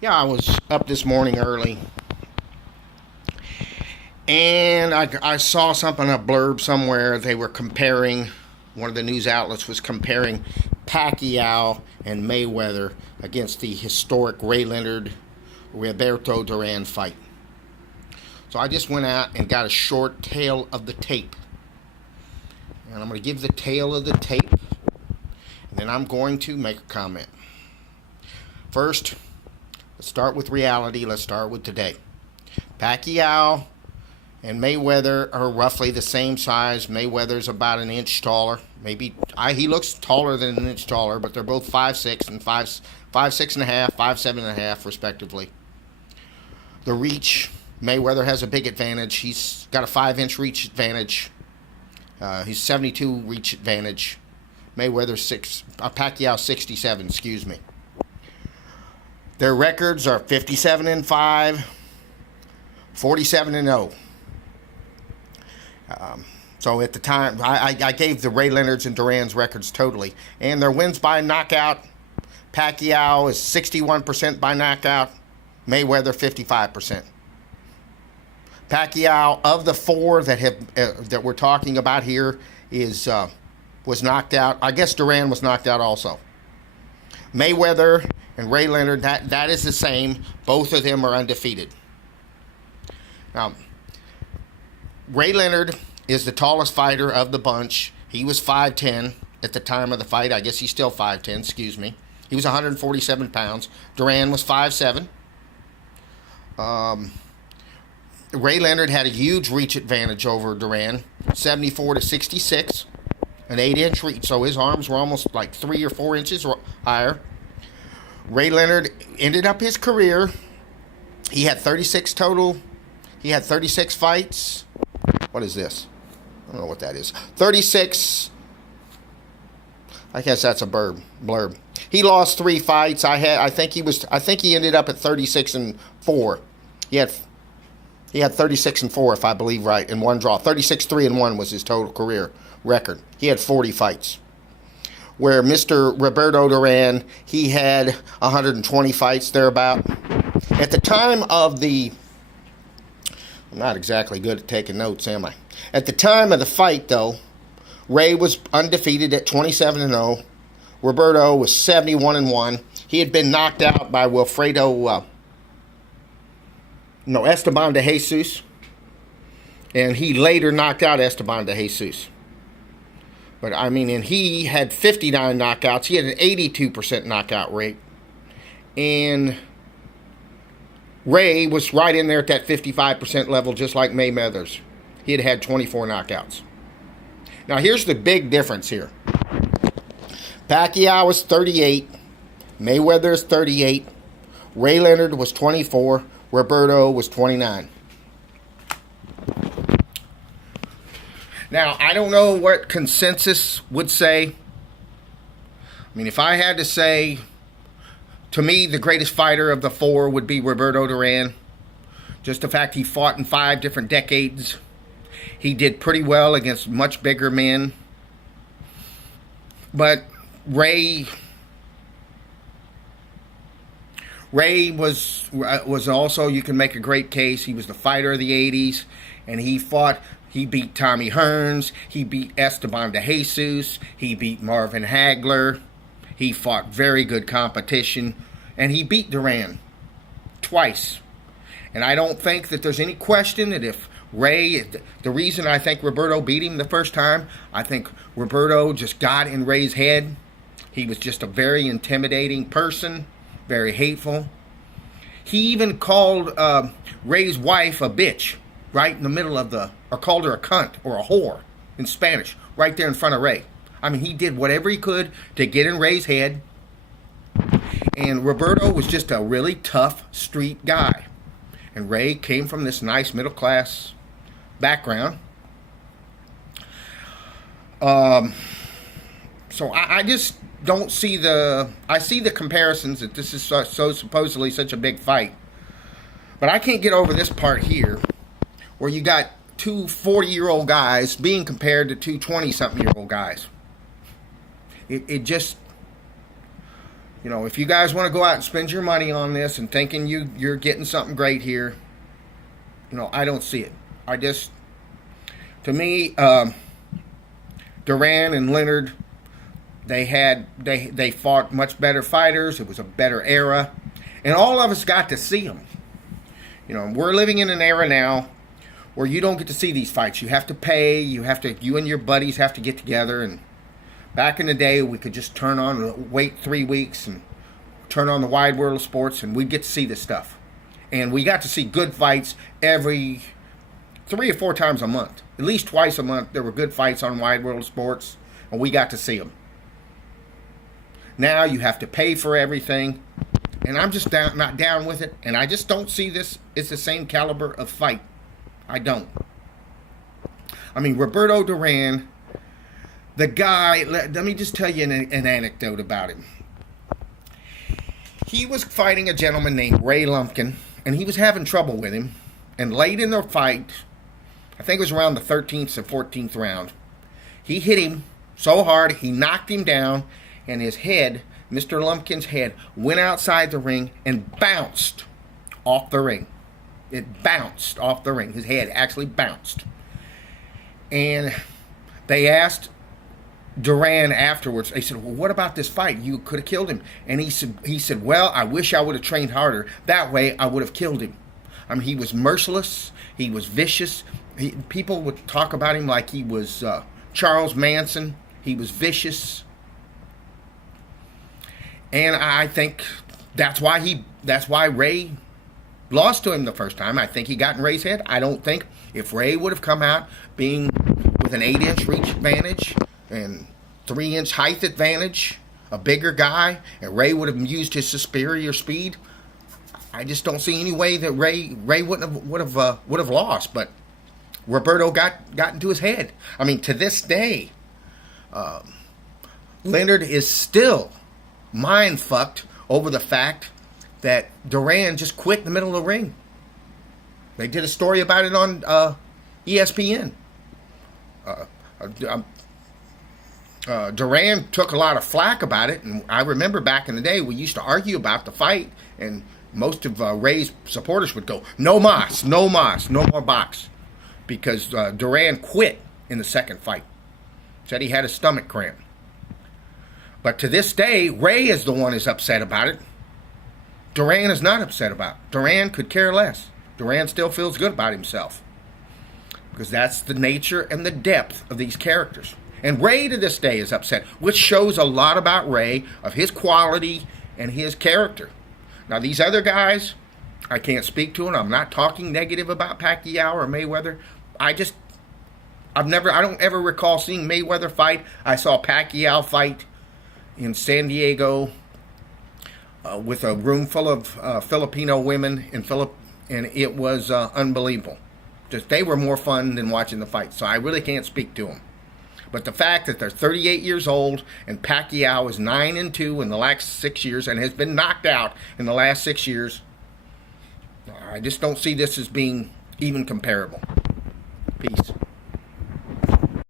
Yeah, I was up this morning early, and I saw something, a blurb somewhere. They were comparing, one of the news outlets was comparing Pacquiao and Mayweather against the historic Ray Leonard Roberto Duran fight. So I just went out and got a short tale of the tape. And I'm going to give the tale of the tape, and then I'm going to make a comment. First, let's start with reality. Let's start with today. Pacquiao and Mayweather are roughly the same size. Mayweather's about an inch taller. Maybe he looks taller than an inch taller, but they're both 5'6" and 5'6.5", 5'7.5", respectively. The reach, Mayweather has a big advantage. He's got a 5-inch reach advantage. He's 72 reach advantage. Pacquiao 67. Excuse me. Their records are 57-5, 47-0. So at the time, I gave the Ray Leonard's and Duran's records totally. And their wins by knockout, Pacquiao is 61% by knockout, Mayweather 55%. Pacquiao, of the four that we're talking about here, was knocked out. I guess Duran was knocked out also. Mayweather and Ray Leonard, that is the same. Both of them are undefeated. Now, Ray Leonard is the tallest fighter of the bunch. He was 5'10" at the time of the fight. I guess he's still 5'10", excuse me. He was 147 pounds. Duran was 5'7". Ray Leonard had a huge reach advantage over Duran, 74-66, an 8-inch reach. So his arms were almost like 3 or 4 inches higher. Ray Leonard ended up his career. He had 36 total. He had 36 fights. What is this? I don't know what that is. 36. I guess that's a blurb. He lost 3 fights. I think he ended up at 36-4. He had 36-4, if I believe right, in one draw. 36-3-1 was his total career record. He had 40 fights. Where Mr. Roberto Duran, he had 120 fights thereabout. At the time of the... I'm not exactly good at taking notes, am I? At the time of the fight, though, Ray was undefeated at 27-0. Roberto was 71-1. He had been knocked out by Esteban de Jesus. And he later knocked out Esteban de Jesus. But, and he had 59 knockouts. He had an 82% knockout rate. And Ray was right in there at that 55% level, just like Mayweather's. He had had 24 knockouts. Now, here's the big difference here. Pacquiao was 38. Mayweather is 38. Ray Leonard was 24. Roberto was 29. Now, I don't know what consensus would say. If I had to say, to me, the greatest fighter of the four would be Roberto Duran. Just the fact he fought in 5 different decades. He did pretty well against much bigger men. But Ray was also, you can make a great case, he was the fighter of the 80s, and he beat Tommy Hearns, he beat Esteban de Jesus, he beat Marvin Hagler, he fought very good competition, and he beat Duran twice. And I don't think that there's any question that if Ray, the reason I think Roberto beat him the first time, I think Roberto just got in Ray's head. He was just a very intimidating person, very hateful. He even called Ray's wife a bitch right in the middle of or called her a cunt or a whore in Spanish, right there in front of Ray. He did whatever he could to get in Ray's head. And Roberto was just a really tough street guy. And Ray came from this nice middle-class background. So I just don't see I see the comparisons that this is so supposedly such a big fight. But I can't get over this part here where you got 2 40-year-old guys being compared to 2 20-something-year-old guys. It just... You know, if you guys want to go out and spend your money on this and thinking you're getting something great here, you know, I don't see it. To me, Duran and Leonard, they fought much better fighters. It was a better era, and all of us got to see them. You know, we're living in an era now where you don't get to see these fights. You have to pay. You and your buddies have to get together. And back in the day, we could just wait 3 weeks and turn on the Wide World of Sports, and we'd get to see this stuff. And we got to see good fights every 3 or 4 times a month. At least twice a month, there were good fights on Wide World of Sports, and we got to see them. Now you have to pay for everything, and I'm just not down with it, and I just don't see this as the same caliber of fight. I don't. I mean, Roberto Duran, the guy, let me just tell you an anecdote about him. He was fighting a gentleman named Ray Lumpkin, and he was having trouble with him. And late in the fight, I think it was around the 13th or 14th round, he hit him so hard, he knocked him down, and his head, Mr. Lumpkin's head, went outside the ring and bounced off the ring. It bounced off the ring. His head actually bounced. And they asked Duran afterwards, they said, well, what about this fight? You could have killed him. And he said, well, I wish I would have trained harder. That way I would have killed him. I mean, he was merciless. He was vicious. People would talk about him like he was Charles Manson. He was vicious. And I think that's why Ray lost to him the first time. I think he got in Ray's head. I don't think if Ray would have come out being with an 8-inch reach advantage and 3-inch height advantage, a bigger guy, and Ray would have used his superior speed, I just don't see any way that Ray would have lost. But Roberto got into his head. I mean, to this day, Leonard is still mind fucked over the fact that Duran just quit in the middle of the ring. They did a story about it on ESPN. Duran took a lot of flack about it, and I remember back in the day we used to argue about the fight, and most of Ray's supporters would go, no mas, no mas, no more box, because Duran quit in the second fight. Said he had a stomach cramp. But to this day, Ray is the one who's upset about it. Duran is not upset about it. Duran could care less. Duran still feels good about himself, because that's the nature and the depth of these characters. And Ray to this day is upset, which shows a lot about Ray, of his quality and his character. Now these other guys, I can't speak to them. I'm not talking negative about Pacquiao or Mayweather. I don't ever recall seeing Mayweather fight. I saw Pacquiao fight in San Diego with a room full of Filipino women and it was unbelievable. Just they were more fun than watching the fight. So I really can't speak to them. But the fact that they're 38 years old and Pacquiao is 9-2 in the last 6 years and has been knocked out in the last 6 years, I just don't see this as being even comparable. Peace.